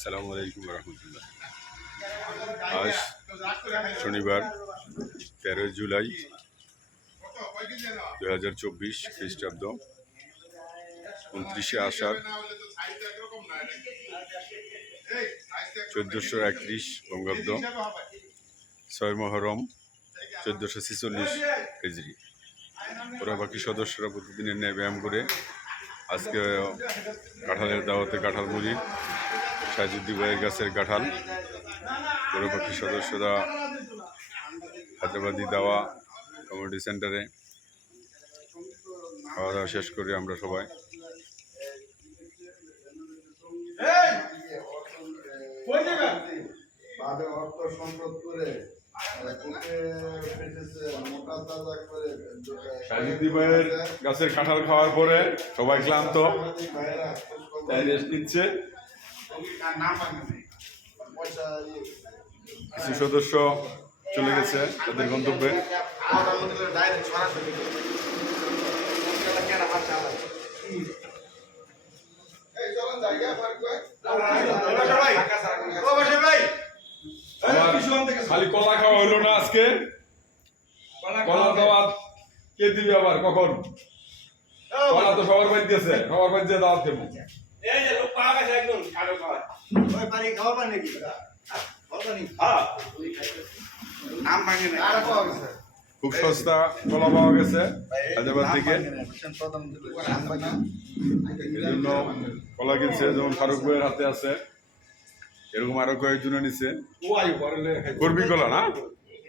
সালামু আলাইকুম রহমতুল্লাহ আজ শনিবার, তেরোই জুলাই দু হাজার চব্বিশ খ্রিস্টাব্দ। উনত্রিশে আষাঢ় চোদ্দোশো একত্রিশ বঙ্গাব্দ। ছয় মহরম চোদ্দোশো ছেচল্লিশ হিজড়ি ওরা বাকি সদস্যরা প্রতিদিনের ন্যায় ব্যায়াম করে আজকে কাঁঠালের দাওয়াতে কাঁঠাল মুড়ি সাজুদ্দি ভাইয়ের গাছের কাঁঠাল। ওরা সদস্যরা হায়দ্রাবাদি দাওয়া কমিউনিটি সেন্টারে। খাওয়া দাওয়া শেষ করি আমরা সবাই। সাজুদ্দি ভাইয়ের গাছের কাঁঠাল খাওয়ার পরে সবাই ক্লান্ত। তাই রেস্ট নিচ্ছে। কিছু সদস্য চলে খালি কলা খাওয়া হলো না আজকে। কলা দাওয়াত কে দিবে আবার? কখন? কলা তো সবার বাড়ি দিয়েছে সবার বাড়ি দিয়ে দাওয়াত দেবো। এই যে লোক পাওয়া গেছে একজন কালো খাওয়া ওই পানি খাওয়া পানি কি খাওয়া পানি হ্যাঁ। নাম ভাঙে না আর পাওয়া গেছে। খুব সস্তা কলা পাওয়া গেছে। হায়দ্রাবাদ থেকে। এই জন্য কলা কিনছে যেমন ফারুক ভাইয়ের হাতে আছে। এরকম আরও কয়েকজনে নিছে। করবি কলা না?